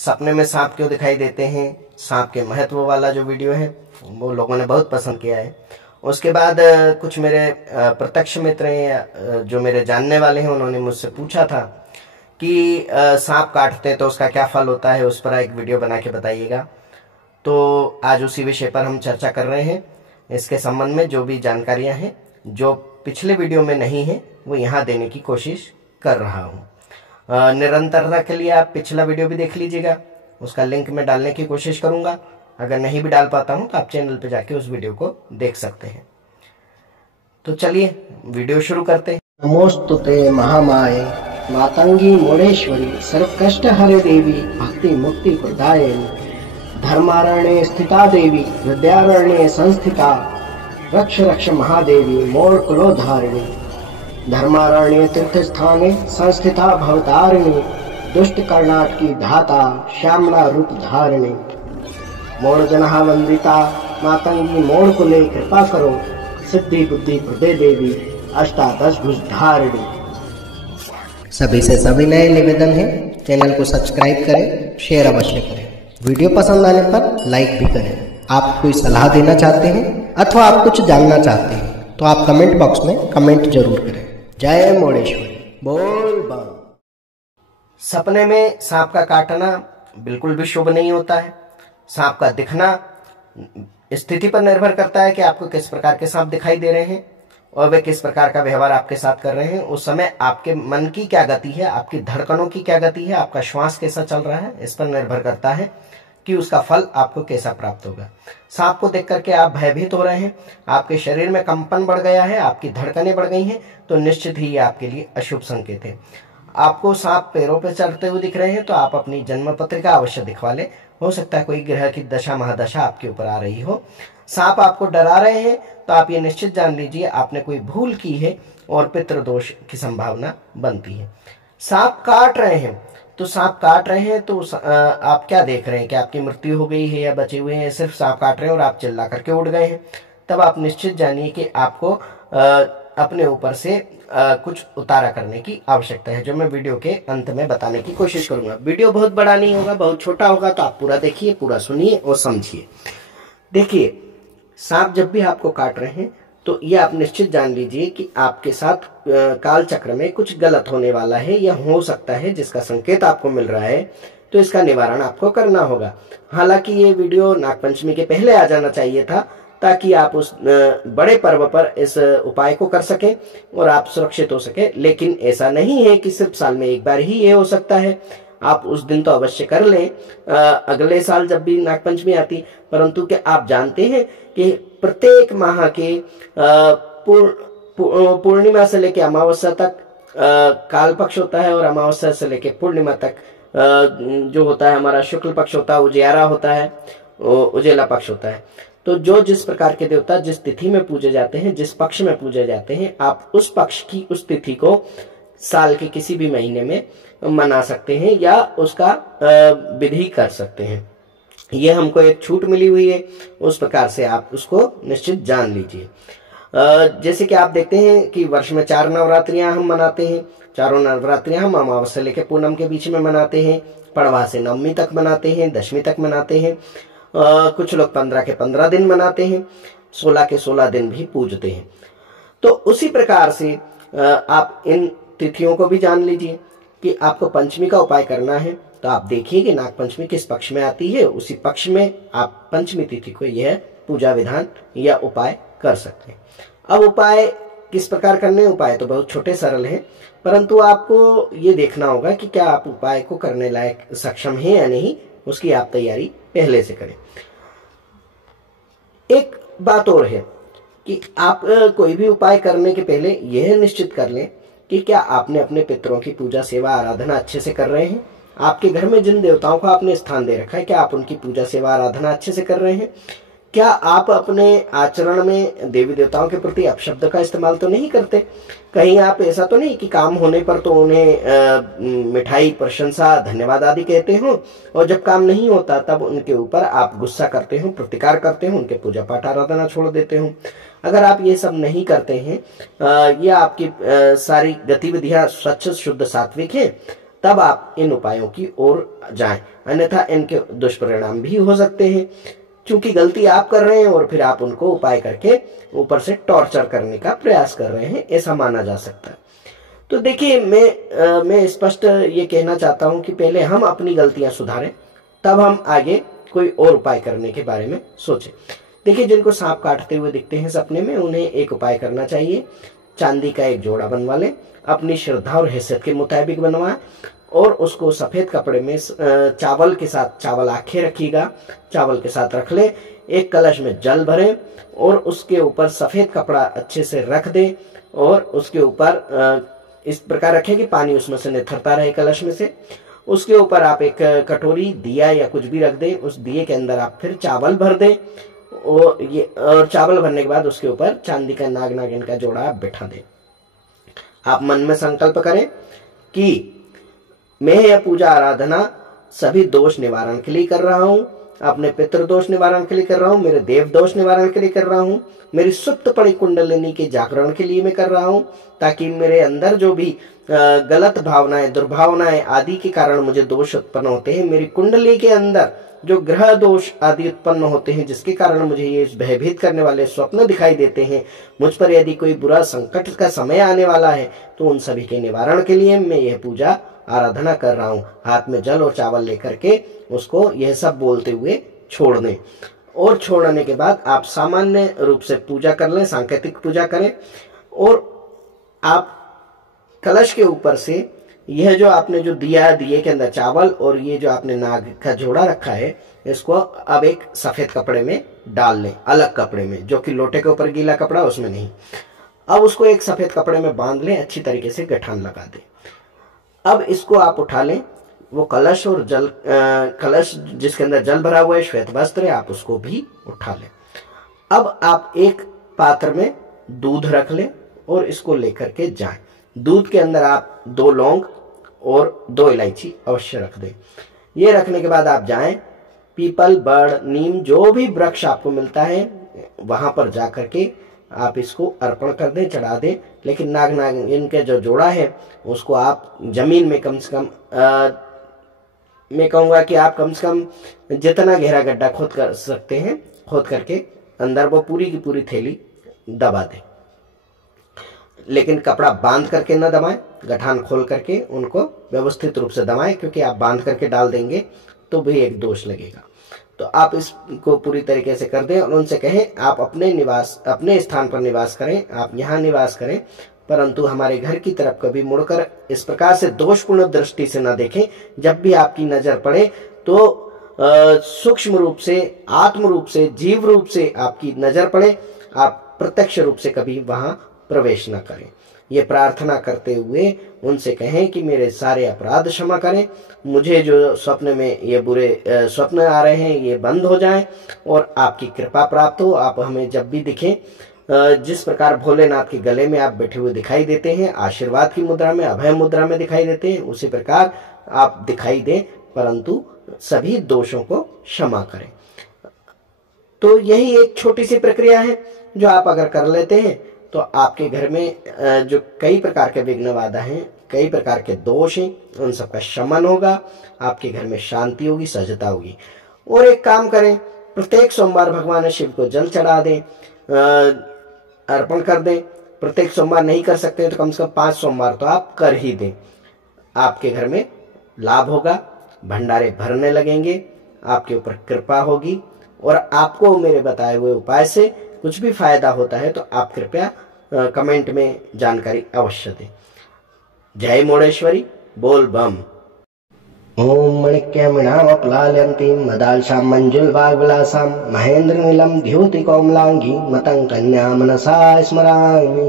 सपने में सांप क्यों दिखाई देते हैं, सांप के महत्व वाला जो वीडियो है वो लोगों ने बहुत पसंद किया है। उसके बाद कुछ मेरे प्रत्यक्ष मित्र हैं, जो मेरे जानने वाले हैं, उन्होंने मुझसे पूछा था कि सांप काटते तो उसका क्या फल होता है, उस पर एक वीडियो बना के बताइएगा। तो आज उसी विषय पर हम चर्चा कर रहे हैं। इसके संबंध में जो भी जानकारियां हैं जो पिछले वीडियो में नहीं है वो यहाँ देने की कोशिश कर रहा हूँ। निरंतरता के लिए आप पिछला वीडियो भी देख लीजिएगा, उसका लिंक मैं डालने की कोशिश करूँगा। अगर नहीं भी डाल पाता हूँ तो आप चैनल पे जाके उस वीडियो को देख सकते हैं। तो चलिए वीडियो शुरू करते हैं। नमोस्तुते महामाये मातंगी मोड़ेश्वरी सर्व कष्ट हरे देवी भक्ति मुक्ति प्रदायिनी धर्मारण्ये स्थिता देवी विद्यारण्ये संस्थिता रक्ष रक्ष महादेवी मोर कुलोधारिणी धर्मारण्ये तीर्थ स्थाने संस्थिता भवतारिणी दुष्ट कर्णाट की धाता श्यामला रूप धारिणी मोड़ जनहा वंदिता मातंगी मोड़ को ले कृपा करो सिद्धि बुद्धि प्रदे देवी अष्टादश भुज धारिणी। सभी से सविनय निवेदन है, चैनल को सब्सक्राइब करें, शेयर अवश्य करें, वीडियो पसंद आने पर लाइक भी करें। आप कोई सलाह देना चाहते हैं अथवा आप कुछ जानना चाहते हैं तो आप कमेंट बॉक्स में कमेंट जरूर करें। जय मोड़ेश्वरी बोल बम। सपने में सांप का काटना बिल्कुल भी शुभ नहीं होता है। सांप का दिखना स्थिति पर निर्भर करता है कि आपको किस प्रकार के सांप दिखाई दे रहे हैं और वे किस प्रकार का व्यवहार आपके साथ कर रहे हैं। उस समय आपके मन की क्या गति है, आपकी धड़कनों की क्या गति है, आपका श्वास कैसा चल रहा है, इस पर निर्भर करता है कि उसका फल आपको कैसा प्राप्त होगा। सांप को देख करके आप भयभीत हो रहे हैं, आपके शरीर में कंपन बढ़ गया है, आपकी धड़कनें बढ़ गई हैं, तो निश्चित ही ये आपके लिए अशुभ संकेत है। आपको सांप पैरों पर चढ़ते हुए दिख रहे हैं तो आप अपनी जन्म पत्रिका अवश्य दिखवा लें। हो सकता है कोई ग्रह की दशा महादशा आपके ऊपर आ रही हो। सांप आपको डरा रहे हैं तो आप ये निश्चित जान लीजिए आपने कोई भूल की है और पितृदोष की संभावना बनती है। सांप काट रहे हैं तो आप क्या देख रहे हैं कि आपकी मृत्यु हो गई है या बचे हुए हैं, सिर्फ सांप काट रहे हैं और आप चिल्ला करके उड़ गए हैं, तब आप निश्चित जानिए कि आपको अपने ऊपर से कुछ उतारा करने की आवश्यकता है, जो मैं वीडियो के अंत में बताने की कोशिश करूंगा। वीडियो बहुत बड़ा नहीं होगा, बहुत छोटा होगा, तो आप पूरा देखिए, पूरा सुनिए और समझिए। देखिए, सांप जब भी आपको काट रहे हैं तो ये आप निश्चित जान लीजिए कि आपके साथ काल चक्र में कुछ गलत होने वाला है या हो सकता है, जिसका संकेत आपको मिल रहा है, तो इसका निवारण आपको करना होगा। हालांकि ये वीडियो नागपंचमी के पहले आ जाना चाहिए था ताकि आप उस बड़े पर्व पर इस उपाय को कर सकें और आप सुरक्षित हो सके, लेकिन ऐसा नहीं है कि सिर्फ साल में एक बार ही ये हो सकता है। आप उस दिन तो अवश्य कर लें अगले साल जब भी नागपंचमी आती, परंतु क्या आप जानते हैं कि प्रत्येक माह के पूर्णिमा से लेकर अमावस्या तक काल पक्ष होता है और अमावस्या से लेकर पूर्णिमा तक जो होता है हमारा शुक्ल पक्ष होता है, उजियारा होता है, उजेला पक्ष होता है। तो जो जिस प्रकार के देवता जिस तिथि में पूजे जाते हैं, जिस पक्ष में पूजे जाते हैं, आप उस पक्ष की उस तिथि को साल के किसी भी महीने में मना सकते हैं या उसका विधि कर सकते हैं। ये हमको एक छूट मिली हुई है, उस प्रकार से आप उसको निश्चित जान लीजिए। जैसे कि आप देखते हैं कि वर्ष में 4 नवरात्रियां हम मनाते हैं। चारों नवरात्रियां हम अमावस्या लेकर पूनम के बीच में मनाते हैं, पड़वा से नवमी तक मनाते हैं, दशमी तक मनाते हैं। कुछ लोग 15 के 15 दिन मनाते हैं, 16 के 16 दिन भी पूजते हैं। तो उसी प्रकार से आप इन तिथियों को भी जान लीजिए कि आपको पंचमी का उपाय करना है तो आप देखिए कि नागपंचमी किस पक्ष में आती है, उसी पक्ष में आप पंचमी तिथि को यह पूजा विधान या उपाय कर सकते हैं। अब उपाय किस प्रकार करने, उपाय तो बहुत छोटे सरल हैं, परंतु आपको ये देखना होगा कि क्या आप उपाय को करने लायक सक्षम हैं या नहीं, उसकी आप तैयारी पहले से करें। एक बात और है कि आप कोई भी उपाय करने के पहले यह निश्चित कर लें कि क्या आपने अपने पितरों की पूजा सेवा आराधना अच्छे से कर रहे हैं। आपके घर में जिन देवताओं को आपने स्थान दे रखा है, क्या आप उनकी पूजा सेवा आराधना अच्छे से कर रहे हैं। क्या आप अपने आचरण में देवी देवताओं के प्रति अपशब्द का इस्तेमाल तो नहीं करते। कहीं आप ऐसा तो नहीं कि काम होने पर तो उन्हें मिठाई, प्रशंसा, धन्यवाद आदि कहते हो और जब काम नहीं होता तब उनके ऊपर आप गुस्सा करते हो, प्रतिकार करते हो, उनके पूजा पाठ आराधना छोड़ देते हो। अगर आप ये सब नहीं करते हैं या आपकी सारी गतिविधियां स्वच्छ शुद्ध सात्विक है, तब आप इन उपायों की ओर जाएं, अन्यथा इनके दुष्परिणाम भी हो सकते हैं। क्योंकि गलती आप कर रहे हैं और फिर आप उनको उपाय करके ऊपर से टॉर्चर करने का प्रयास कर रहे हैं, ऐसा माना जा सकता है। तो देखिए, मैं स्पष्ट ये कहना चाहता हूं कि पहले हम अपनी गलतियां सुधारें, तब हम आगे कोई और उपाय करने के बारे में सोचें। देखिए, जिनको सांप काटते हुए दिखते हैं सपने में, उन्हें एक उपाय करना चाहिए। चांदी का एक जोड़ा बनवा लें, अपनी श्रद्धा और हैसियत के मुताबिक बनवाएं और उसको सफेद कपड़े में चावल के साथ, चावल आखे रखिएगा, चावल के साथ रख ले, एक कलश में जल भरें और उसके ऊपर सफेद कपड़ा अच्छे से रख दें और उसके ऊपर इस प्रकार रखें कि पानी उसमें से निथरता रहे कलश में से। उसके ऊपर आप एक कटोरी, दिया या कुछ भी रख दें, उस दिए के अंदर आप फिर चावल भर दें और चावल भरने के बाद उसके ऊपर चांदी का नाग नागिन का जोड़ा आप बिठा दें। आप मन में संकल्प करें कि मैं यह पूजा आराधना सभी दोष निवारण के लिए कर रहा हूं, अपने पितृ दोष निवारण के लिए कर रहा हूं, मेरे देव दोष निवारण के लिए कर रहा हूं, मेरी सुप्त पड़ी कुंडलिनी के जागरण के लिए मैं कर रहा हूं, ताकि मेरे अंदर जो भी गलत भावनाएं, दुर्भावनाएं आदि के कारण मुझे दोष उत्पन्न होते हैं, मेरी कुंडली के अंदर जो ग्रह दोष आदि उत्पन्न होते हैं जिसके कारण मुझे ये भयभीत करने वाले स्वप्न दिखाई देते हैं, मुझ पर यदि कोई बुरा संकट का समय आने वाला है, तो उन सभी के निवारण के लिए मैं यह पूजा आराधना कर रहा हूं। हाथ में जल और चावल लेकर के उसको यह सब बोलते हुए छोड़ दें और छोड़ने के बाद आप सामान्य रूप से पूजा कर लें, सांकेतिक पूजा करें और आप कलश के ऊपर से यह जो आपने जो दिया, दिए के अंदर चावल और ये जो आपने नाग का जोड़ा रखा है, इसको अब एक सफेद कपड़े में डाल लें, अलग कपड़े में, जो कि लोटे के ऊपर गीला कपड़ा उसमें नहीं। अब उसको एक सफेद कपड़े में बांध लें, अच्छी तरीके से गठान लगा दें। अब इसको आप उठा लें, वो कलश और कलश जिसके अंदर जल भरा हुआ है, श्वेत वस्त्र है, आप उसको भी उठा लें। अब आप एक पात्र में दूध रख लें और इसको लेकर के जाएं। दूध के अंदर आप 2 लौंग और 2 इलायची अवश्य रख दें। ये रखने के बाद आप जाएं, पीपल, बड़, नीम, जो भी वृक्ष आपको मिलता है वहां पर जा करके आप इसको अर्पण कर दें, चढ़ा दें। लेकिन नाग नागिन के जो जोड़ा है उसको आप जमीन में कम से कम मैं कहूँगा कि आप कम से कम जितना गहरा गड्ढा खोद कर सकते हैं, खोद करके अंदर वो पूरी की पूरी थैली दबा दें। लेकिन कपड़ा बांध करके न दबाएं, गठान खोल करके उनको व्यवस्थित रूप से दबाएं, क्योंकि आप बांध करके डाल देंगे तो भी एक दोष लगेगा। तो आप इसको पूरी तरीके से कर दें और उनसे कहें आप अपने स्थान पर निवास करें, आप यहाँ निवास करें, परंतु हमारे घर की तरफ कभी मुड़कर इस प्रकार से दोषपूर्ण दृष्टि से न देखें। जब भी आपकी नजर पड़े तो सूक्ष्म रूप से, आत्म रूप से, जीव रूप से आपकी नजर पड़े, आप प्रत्यक्ष रूप से कभी वहां प्रवेश न करें। ये प्रार्थना करते हुए उनसे कहें कि मेरे सारे अपराध क्षमा करें, मुझे जो स्वप्न में ये बुरे स्वप्न आ रहे हैं ये बंद हो जाएं और आपकी कृपा प्राप्त हो। आप हमें जब भी दिखें, जिस प्रकार भोलेनाथ के गले में आप बैठे हुए दिखाई देते हैं, आशीर्वाद की मुद्रा में, अभय मुद्रा में दिखाई देते हैं, उसी प्रकार आप दिखाई दें, परंतु सभी दोषों को क्षमा करें। तो यही एक छोटी सी प्रक्रिया है जो आप अगर कर लेते हैं तो आपके घर में जो कई प्रकार के विघ्न बाधा हैं, कई प्रकार के दोष हैं, उन सबका शमन होगा, आपके घर में शांति होगी, सहजता होगी। और एक काम करें, प्रत्येक सोमवार भगवान शिव को जल चढ़ा दें, अर्पण कर दें। प्रत्येक सोमवार नहीं कर सकते तो कम से कम 5 सोमवार तो आप कर ही दें। आपके घर में लाभ होगा, भंडारे भरने लगेंगे, आपके ऊपर कृपा होगी और आपको मेरे बताए हुए उपाय से कुछ भी फायदा होता है तो आप कृपया कमेंट में जानकारी अवश्य दें। जय मोड़ेश्वरी, बोल बम। ओम मणिक्यमिणामप्लाल्यन्तीं मदालसां मंजुलवाग्विलासां महेन्द्रनीलं द्युतिकोमलांगी मतं कन्या मनसा स्मरामि।